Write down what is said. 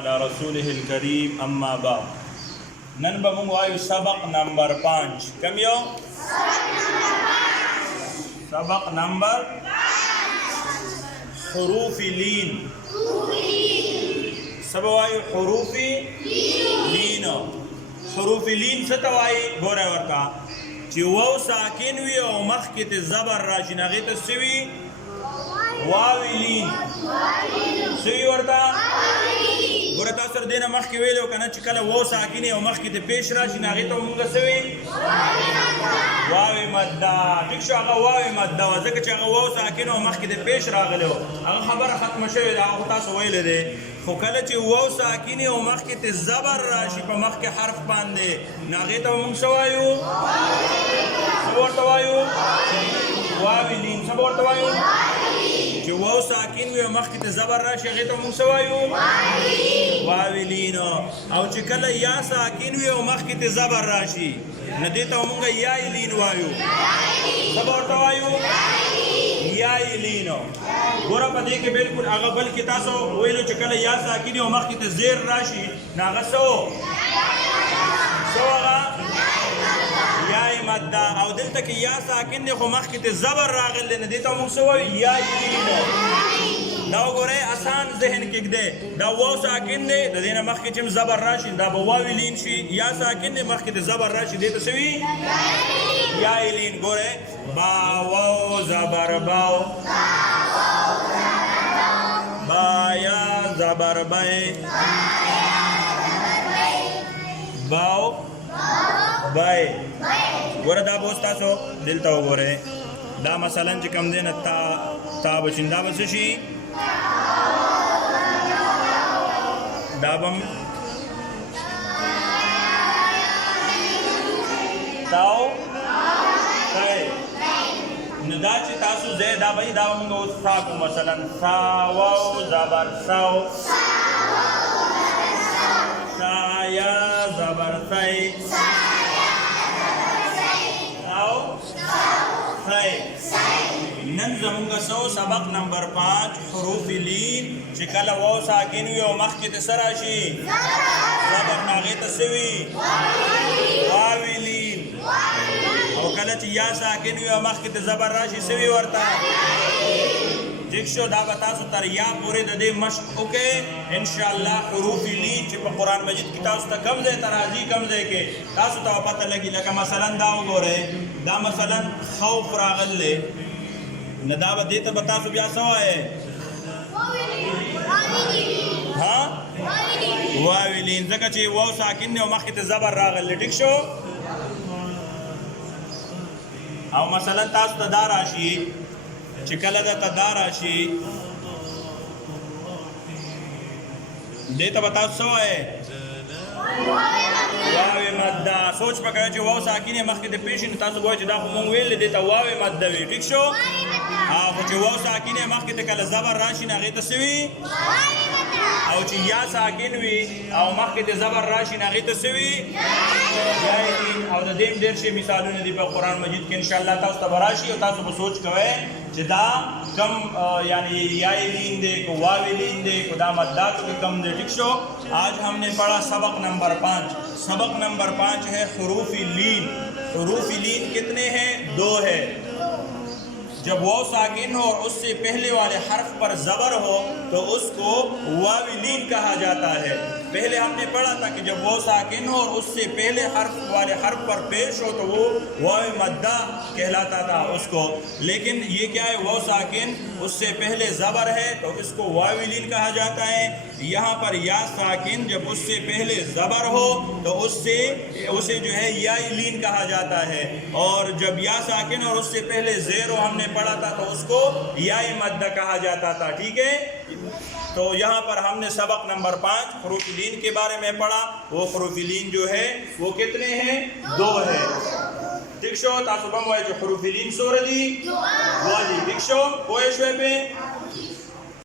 على رسوله الكريم اما بعد نن به موږ وایو سبق نمبر 5 کوم یو سبق نمبر حروف لین سبق وایو حروف لین حروف لین څه ته وایي ګوره ورته چې واو ساکن وي او مخکې ته زبر راشي نو هغې ته څه وي واو لین څه وي ورته ګوره تاسو سره دې نه مخکې ویلي وو که نه چې کله واو ساکن او مخکې ته پیش راشي نو هغې ته به مونږ څه وي واو مده ټیک شو هغه واو مده وه ځکه چې هغه واو ساکن او مخکې ته پیش راغلی و هغه خبره ختمه شوې ده هغه خو تاسو ویلی دی خو کله چې واو ساکن او مخکې ته زبر راشي په مخکې حرف باندې نو هغې ته به مونږ څه وایو څه به ورته وایو واو لین څه به ورته وایو چې واو ساکن وي او مخکې ته زبر راشي هغې ته مونږ څه وایو واویلین او چې کله یا ساکن وي او مخکې ته زبر راشي نو دې ته مونږ یایلین وایو څه به ورته وایو یایلین ګوره په دې کې بلکل هغه بلکې تاسو ویلو چې کله یا ساکن وي او مخکې ته زیر راشي نو هغه څه هغه یای مده او دلته کې یا ساکن دی خو مخکې ته زبر راغلی نه دې ته مونږ څه وایو یایلین دا وګورئ آسان ذهن کې ږدئ دا واو ساکن دی د دې نه مخکې چې زبر راشي دا به واو لین شي یا ساکن دی مخکې ته زبر راشي دې ته څه وي یایلین ګورئ با واو زبر باو با یا زبر بی باو بی ګوره دا به اوس تاسو دلته وګورئ دا مثلا چې کوم دی نه تا بچین دا به څه شي دا بم تاو تای نو دا چې تاسو زه دا به دا موږ اوس تاکو مثلا سا واو زبر ساو سا یا زبر ثای او ثای نن زمونږ سبق نمبر 5 حروف لین چې کله واو ساکن وي او مخکې ته څه راشي زبر نو هغې ته څه وي واو لین او کله چې یا ساکن وي او مخکې ته زبر راشي څه وي ورته ٹھیک شو دا به تاسو تر یا پورې د دې مشق وکړئ انشاءالله حروف لین چې په قرآن مجید کې تاسو ته کم ځای ته راځي کم ځای کې تاسو ته پته لګي لکه مثلا دا وګورئ دا مثلا خوف راغلی نه دا به دې ته به تاسو بیا څه وایئ واویلین ځکه چې واو ساکن دی او مخکې ته زبر راغلی ټیک شو او مثلا تاسو ته دا راشي چې کله درته دا راشي دې ته به تاسو څه وایئ واو مده سوچ په کوئ چې واو ساکن یې مخکې ته پیش نو تاسو وایئ چې دا خو مونږ ویلې دې ته واو مده وي ټیک شو خو چې واو ساکن یې مخکې ته کله زبر راشي نو هغې ته څه وي او چې یا ساکن وي او مخکې ته زبر راشي نو هغې ته څه وي یایلین او د دې هم ډېر شي مثالونه دي په قرآن مجید کې انشاءالله تاسو ته به راشي او تاسو به سوچ کوئ چې دا کم یعنی یایلین دے کو واویلین دے کو دا مدات کے کم دے ٹھیک شو آج ہم نے پڑھا سبق نمبر 5 سبق نمبر 5 ہے حروف لین حروف لین کتنے ہیں 2 ہے جب واو ساکن ہو اور اس سے پہلے والے حرف پر زبر ہو تو اس کو واویلین کہا جاتا ہے پہلے ہم نے پڑھا تھا کہ جب واو ساکن ہو اور اس سے پہلے حرف والے حرف پر پیش ہو تو وہ واو مدہ کہلاتا تھا اس کو لیکن یہ کیا ہے واو ساکن اس سے پہلے زبر ہے تو اس کو واویلین کہا جاتا ہے یہاں پر یا ساکن جب اس سے پہلے زبر ہو تو اسے جو ہے یایلین کہا جاتا ہے اور جب یا ساکن اور اس سے پہلے زیر ہو ہم نے پڑھا تھا تو اس کو یائی مدہ کہا جاتا تھا ٹھیک ہے تو یہاں پر ہم نے سبق نمبر 5 حروف لین کے بارے میں پڑھا وہ حروف لین جو ہے وہ کتنے ہیں 2 ہے ٹھیک شو تاسو بم وای چې حروف لین سور دي 2 دي ٹھیک شو پوه شوئ پې